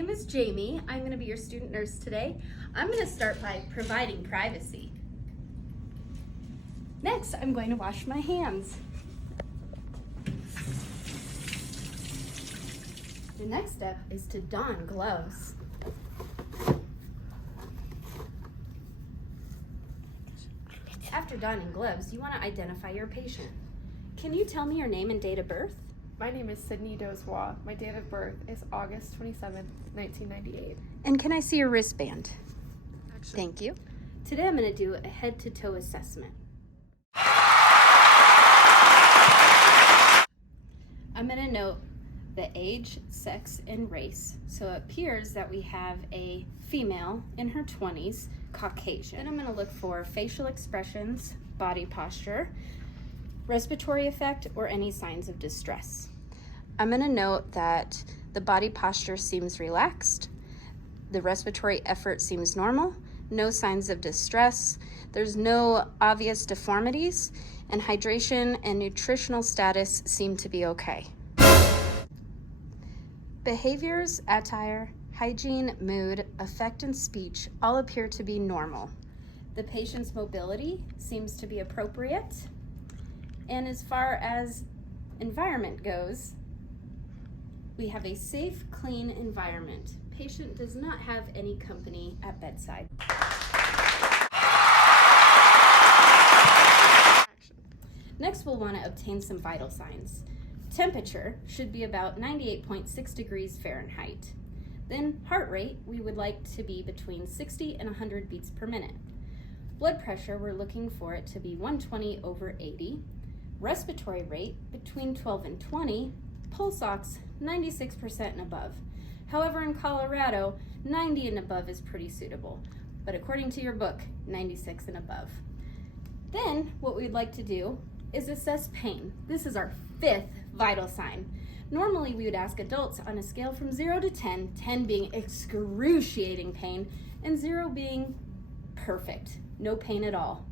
name is Jamie. I'm going to be your student nurse today. I'm going to start by providing privacy. Next, I'm going to wash my hands. The next step is to don gloves. After donning gloves, you want to identify your patient. Can you tell me your name and date of birth? My name is Sydney Dozois. My date of birth is August 27th, 1998. And can I see your wristband? Thank you. Today I'm going to do a head-to-toe assessment. I'm going to note the age, sex, and race. So it appears that we have a female in her 20s, Caucasian. Then I'm going to look for facial expressions, body posture, respiratory effect, or any signs of distress. I'm going to note that the body posture seems relaxed, the respiratory effort seems normal, no signs of distress, there's no obvious deformities, and hydration and nutritional status seem to be okay. Behaviors, attire, hygiene, mood, affect, and speech all appear to be normal. The patient's mobility seems to be appropriate. And as far as environment goes, we have a safe, clean environment. Patient does not have any company at bedside. Next, we'll want to obtain some vital signs. Temperature should be about 98.6 degrees Fahrenheit. Then heart rate, we would like to be between 60 and 100 beats per minute. Blood pressure, we're looking for it to be 120/80. Respiratory rate, between 12 and 20. Pulse ox, 96% and above. However, in Colorado, 90 and above is pretty suitable. But according to your book, 96 and above. Then, what we'd like to do is assess pain. This is our 5th vital sign. Normally, we would ask adults on a scale from 0 to 10, 10 being excruciating pain, and 0 being perfect, no pain at all.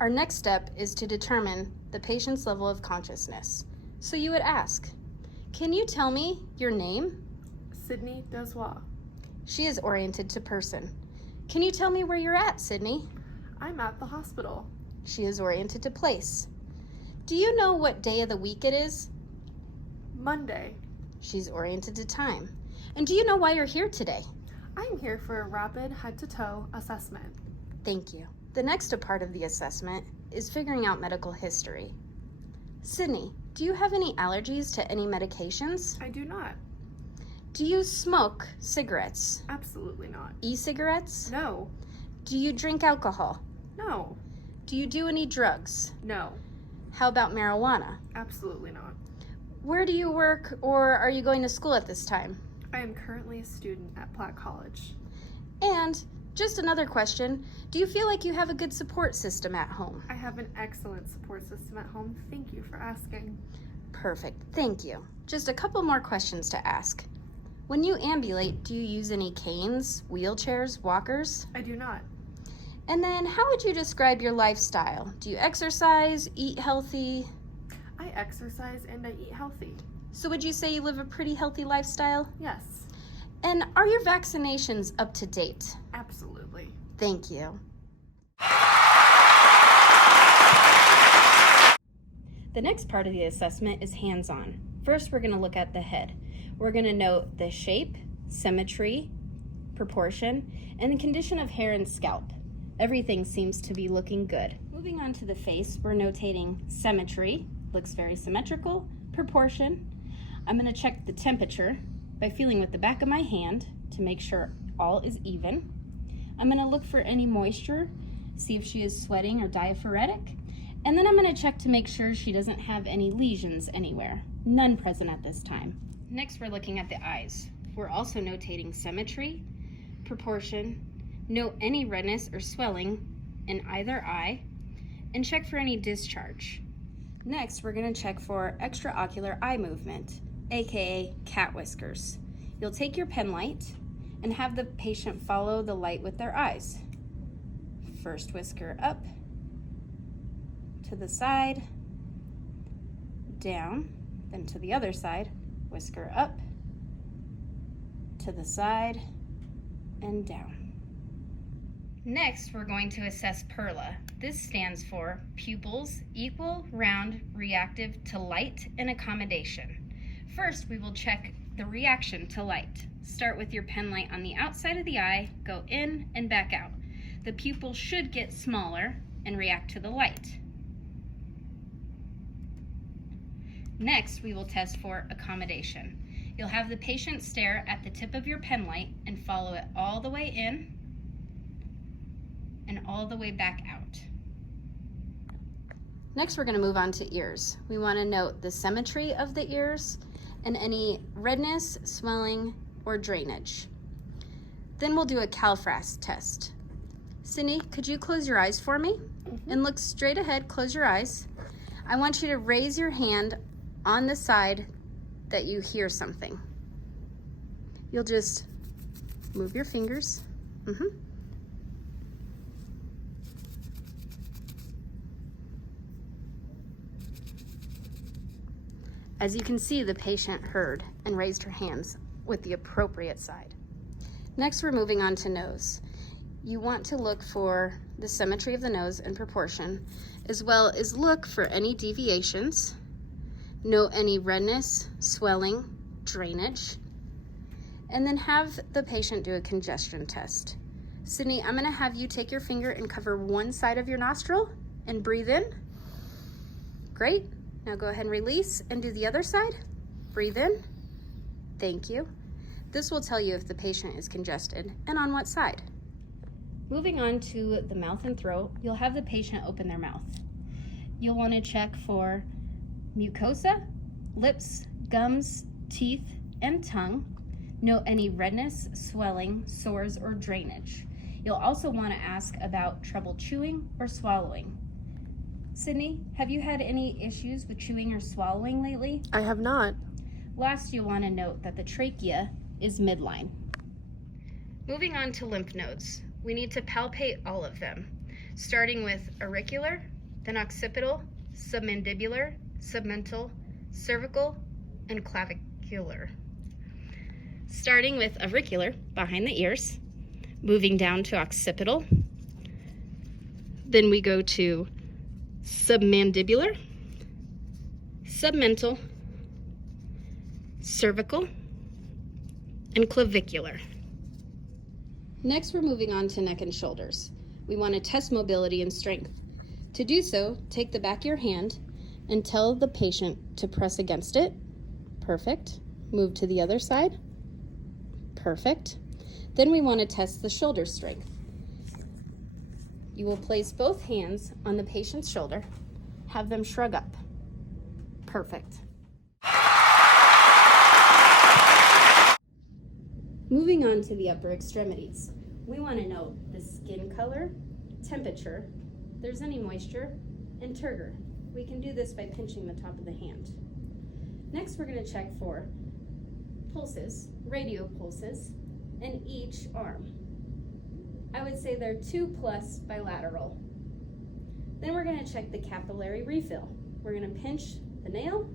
Our next step is to determine the patient's level of consciousness. So you would ask, can you tell me your name? Sydney Dozois. She is oriented to person. Can you tell me where you're at, Sydney? I'm at the hospital. She is oriented to place. Do you know what day of the week it is? Monday. She's oriented to time. And do you know why you're here today? I'm here for a rapid head-to-toe assessment. Thank you. The next part of the assessment is figuring out medical history. Sydney, do you have any allergies to any medications? I do not. Do you smoke cigarettes? Absolutely not. E-cigarettes? No. Do you drink alcohol? No. Do you do any drugs? No. How about marijuana? Absolutely not. Where do you work, or are you going to school at this time? I am currently a student at Platt College. And just another question, do you feel like you have a good support system at home? I have an excellent support system at home. Thank you for asking. Perfect, thank you. Just a couple more questions to ask. When you ambulate, do you use any canes, wheelchairs, walkers? I do not. And then how would you describe your lifestyle? Do you exercise, eat healthy? I exercise and I eat healthy. So would you say you live a pretty healthy lifestyle? Yes. And are your vaccinations up to date? Absolutely. Thank you. The next part of the assessment is hands-on. First, we're going to look at the head. We're going to note the shape, symmetry, proportion, and the condition of hair and scalp. Everything seems to be looking good. Moving on to the face, we're notating symmetry. Looks very symmetrical. Proportion. I'm going to check the temperature by feeling with the back of my hand to make sure all is even. I'm going to look for any moisture, see if she is sweating or diaphoretic, and then I'm going to check to make sure she doesn't have any lesions anywhere. None present at this time. Next, we're looking at the eyes. We're also notating symmetry, proportion, note any redness or swelling in either eye, and check for any discharge. Next, we're going to check for extraocular eye movement, aka cat whiskers. You'll take your pen light and have the patient follow the light with their eyes. First whisker up, to the side, down, then to the other side, whisker up, to the side, and down. Next, we're going to assess PERLA. This stands for Pupils Equal, Round, Reactive to Light and Accommodation. First, we will check the reaction to light. Start with your pen light on the outside of the eye, go in and back out. The pupil should get smaller and react to the light. Next, we will test for accommodation. You'll have the patient stare at the tip of your pen light and follow it all the way in and all the way back out. Next, we're going to move on to ears. We want to note the symmetry of the ears and any redness, swelling, or drainage. Then we'll do a CalFRAS test. Sydney, could you close your eyes for me? And look straight ahead, close your eyes. I want you to raise your hand on the side that you hear something. You'll just move your fingers. As you can see, the patient heard and raised her hands with the appropriate side. Next, we're moving on to nose. You want to look for the symmetry of the nose and proportion, as well as look for any deviations, note any redness, swelling, drainage, and then have the patient do a congestion test. Sydney, I'm gonna have you take your finger and cover one side of your nostril and breathe in. Great. Now go ahead and release and do the other side. Breathe in. Thank you. This will tell you if the patient is congested and on what side. Moving on to the mouth and throat, you'll have the patient open their mouth. You'll want to check for mucosa, lips, gums, teeth, and tongue. Note any redness, swelling, sores, or drainage. You'll also want to ask about trouble chewing or swallowing. Sydney, have you had any issues with chewing or swallowing lately? I have not. Last, you'll want to note that the trachea is midline. Moving on to lymph nodes, we need to palpate all of them, starting with auricular, then occipital, submandibular, submental, cervical, and clavicular. Starting with auricular, behind the ears, moving down to occipital, then we go to submandibular, submental, cervical, and clavicular. Next, we're moving on to neck and shoulders. We want to test mobility and strength. To do so, take the back of your hand and tell the patient to press against it. Perfect. Move to the other side. Perfect. Then we want to test the shoulder strength. You will place both hands on the patient's shoulder, have them shrug up. Perfect. Moving on to the upper extremities, we want to note the skin color, temperature, if there's any moisture, and turgor. We can do this by pinching the top of the hand. Next, we're going to check for pulses, radio pulses, in each arm. I would say they're 2+ bilateral. Then we're going to check the capillary refill. We're going to pinch the nail,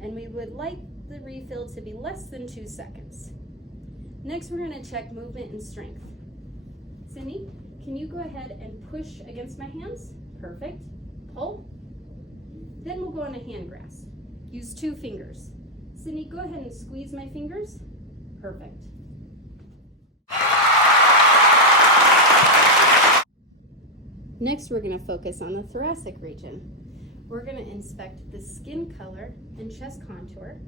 and we would like the refill to be less than 2 seconds. Next, we're going to check movement and strength. Sydney, can you go ahead and push against my hands? Perfect. Pull. Then we'll go on a hand grasp. Use 2 fingers. Sydney, go ahead and squeeze my fingers. Perfect. Next, we're going to focus on the thoracic region. We're going to inspect the skin color and chest contour.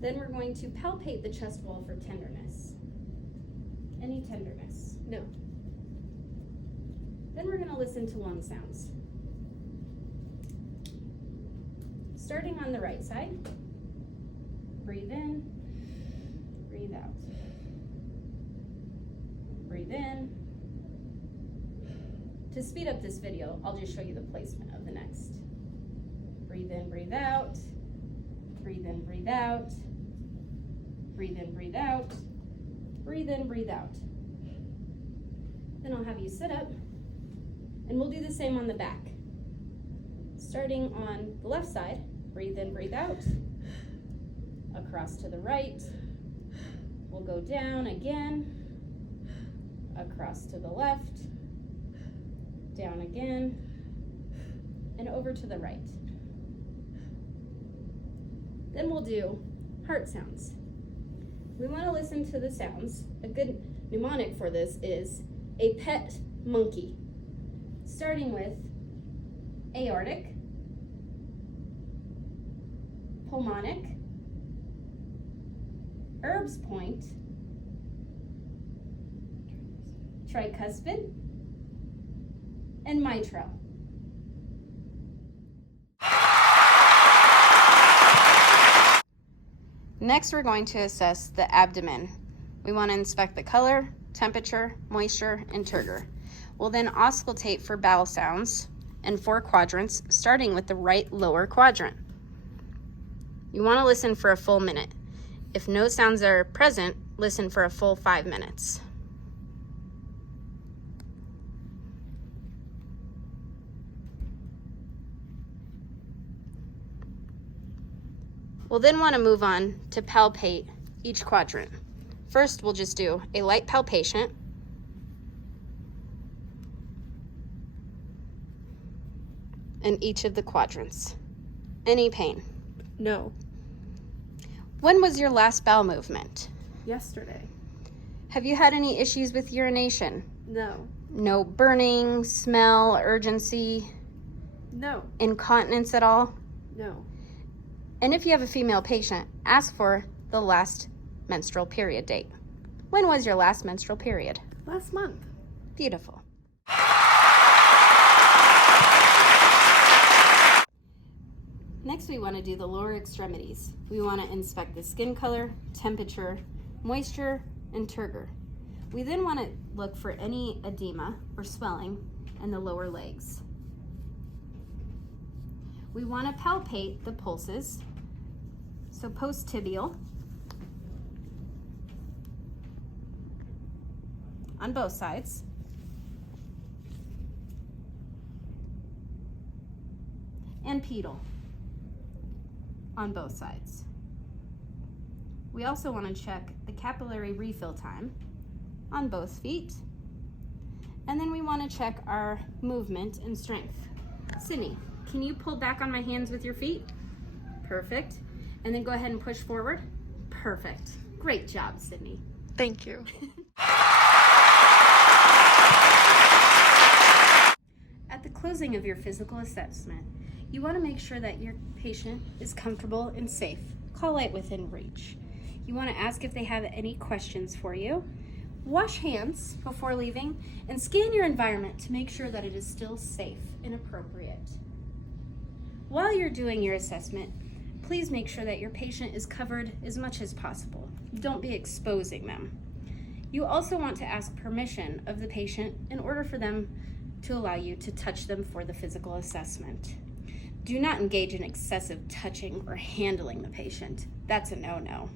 Then we're going to palpate the chest wall for tenderness. Any tenderness? No. Then we're going to listen to lung sounds. Starting on the right side, breathe in, breathe out. Breathe in. To speed up this video, I'll just show you the placement of the next. Breathe in, breathe out. Breathe in, breathe out. Breathe in, breathe out. Breathe in, breathe out. Then I'll have you sit up, and we'll do the same on the back. Starting on the left side, breathe in, breathe out. Across to the right. We'll go down again. Across to the left. Down again. And over to the right. Then we'll do heart sounds. We want to listen to the sounds. A good mnemonic for this is a pet monkey. Starting with aortic, pulmonic, Erb's point, tricuspid, and mitral. Next, we're going to assess the abdomen. We want to inspect the color, temperature, moisture, and turgor. We'll then auscultate for bowel sounds in 4 quadrants, starting with the right lower quadrant. You want to listen for a full minute. If no sounds are present, listen for a full 5 minutes. We'll then want to move on to palpate each quadrant. First, we'll just do a light palpation. In each of the quadrants. Any pain? No. When was your last bowel movement? Yesterday. Have you had any issues with urination? No. No burning, smell, urgency, No. incontinence at all? No. And if you have a female patient, ask for the last menstrual period date. When was your last menstrual period? Last month. Beautiful. Next, we want to do the lower extremities. We want to inspect the skin color, temperature, moisture, and turgor. We then want to look for any edema or swelling in the lower legs. We want to palpate the pulses, so post-tibial on both sides. And pedal on both sides. We also want to check the capillary refill time on both feet. And then we want to check our movement and strength. Sydney, can you pull back on my hands with your feet? Perfect. And then go ahead and push forward. Perfect. Great job, Sydney. Thank you. At the closing of your physical assessment, you want to make sure that your patient is comfortable and safe. Call light within reach. You want to ask if they have any questions for you. Wash hands before leaving and scan your environment to make sure that it is still safe and appropriate. While you're doing your assessment, please make sure that your patient is covered as much as possible. Don't be exposing them. You also want to ask permission of the patient in order for them to allow you to touch them for the physical assessment. Do not engage in excessive touching or handling the patient. That's a no-no.